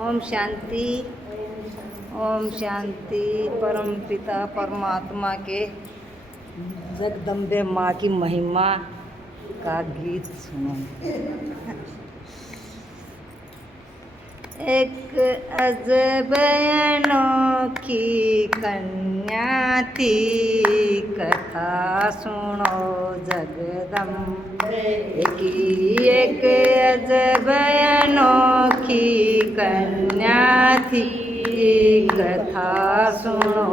ओम शांति। ओम शांति। परम पिता परमात्मा के जगदम्बे माँ की महिमा का गीत सुनो। एक अजब अनोखी कन्या थी, कथा सुनो जगदम्बे की। एक अजब अनोखी कन्या थी, कथा सुनो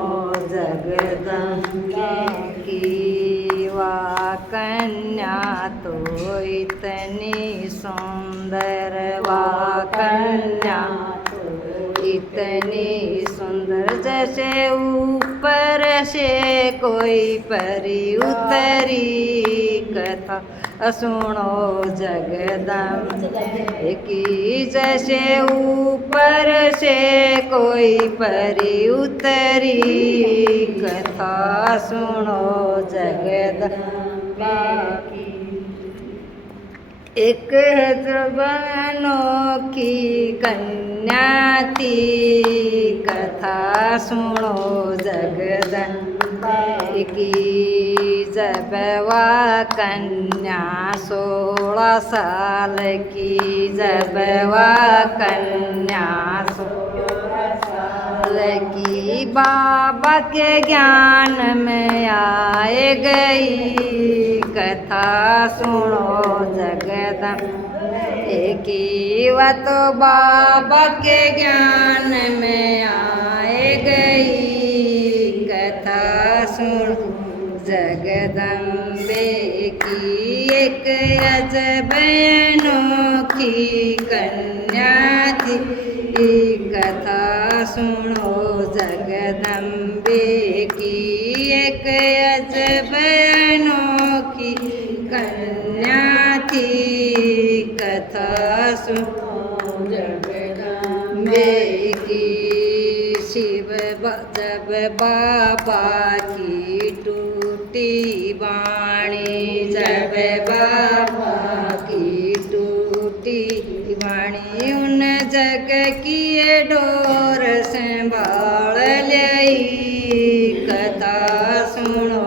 जगदम्बे की। वह कन्या तो इतनी सुंदर, वह कन्या तो इतनी सुंदर, जैसे ऊपर से कोई परी उतरी। कथा सुनो जगदम्बे की। जैसे ऊपर से कोई परी उतरी। कथा सुनो जगदम्बे की। एक अनोखी कन्या थी, कथा सुनो जगदम्बे की। जब वह कन्या 16 साल की, जब वह कन्या 16 साल की, बाबा के ज्ञान में आए गई। कथा सुनो जगदम्बे की। वह तो बाबा के ज्ञान में आए गई। कथा सुनो जगदम्बे की। एक अजब अनोखी कन्या थी, कथा सुनो जगदम्बे की। एक अजब अनोखी कन्या थी, कथा सुनो जगदम्बे की। शिव जब बाबा की टूटी वाणी, जब बाबा की टूटी वाणी, उन जग की डोर संभाल ली। कथा सुनो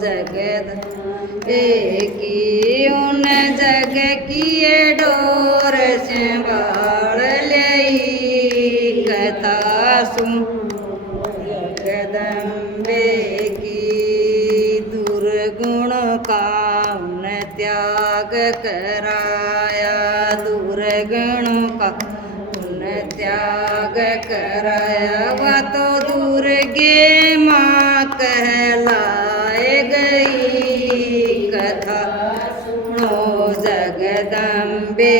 जगदम्बे की। उन जग की डोर संभाल ली। कथा सुनो जगदम्बे की। दुर्गुण का उन त्याग कराया, दुर्गुण का उन त्याग कराया। वह तो दुर्गे माँ कहलाए गई। कथा सुनो जगदम्बे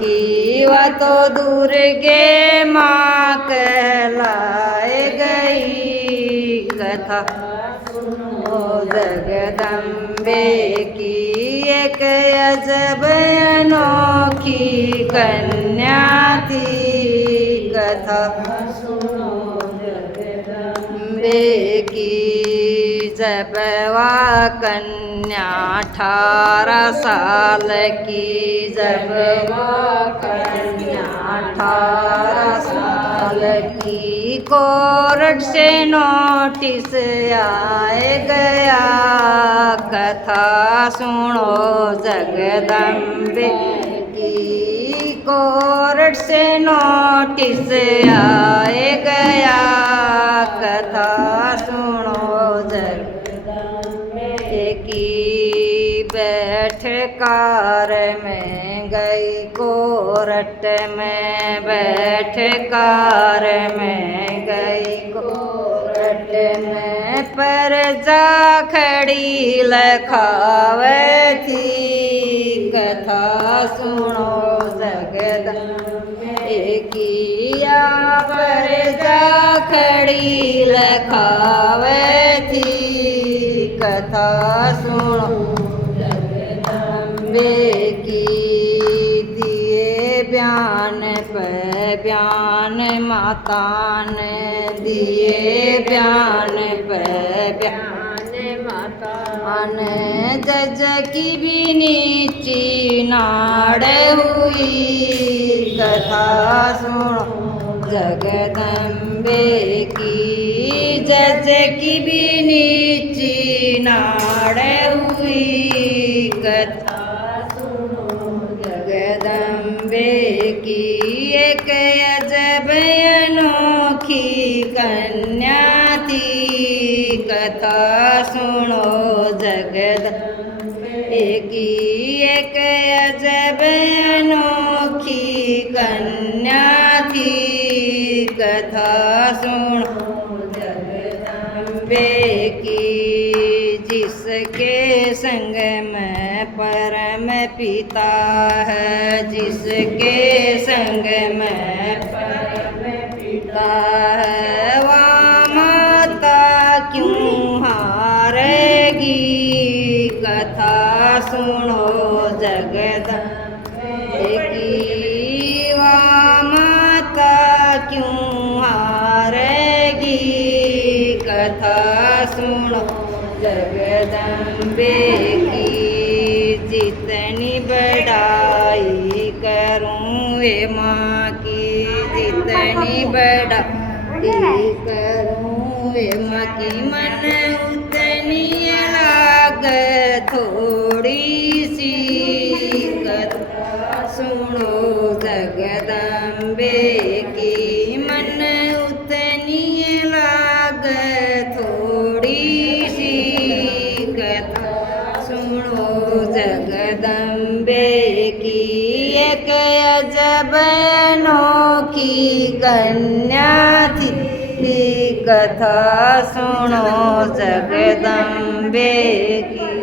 की। वह तो दुर्गे माँ कहलाए गई। कथा सुनो जगदम्बे की। एक अजब अनोखी कन्या थी, कथा सुनो जगदम्बे की। जब वह कन्या 18 साल की, जब वह कन्या 18 साल की, कोर्ट से नोटिस आए गया। कथा सुनो जगदम्बे की। कोर्ट से नोटिस आए गया। कथा सुनो जगदम्बे की। बैठकार में गई कोर्ट में, बैठकार में गई कोर्ट में, प्रजा खड़ी लखावे थी। कथा सुनो जगदम्बे की। प्रजा खड़ी लखावे थी। कथा सुनो जगदम्बे की। दिए बयान पे बयान माता ने, दिए बयान पे बयान माता ने। जज की भी नीची नाड़ हुई। कथा सुनो जगदम्बे की जज की भी नीची नाड़ हुई कथा सुनो जगदम्बे की एक अजब अनोखी कन्या थी कथा सुनो जगदम्बे की एक अजब अनोखी कन्या थी कथा सुनो जगदम्बे की जिसके संग में परम पिता है जिसके संग में परम पिता है वह माता क्यों हारेगी कथा सुनो जगदम्बे की वह माता क्यों हारेगी कथा सुनो जगदम्बे की जितनी बड़ाई करूँ वे माँ की जितनी बड़ाई करूँ वे माँ की मन उतनी लाग थोड़ी सी कथा सुनो जगदम्बे की मन उतनी लाग थोड़ी सी कथा सुनो जगदम्बे की एक अजब अनोखी कन्या थी कथा सुनो जगदम्बे की।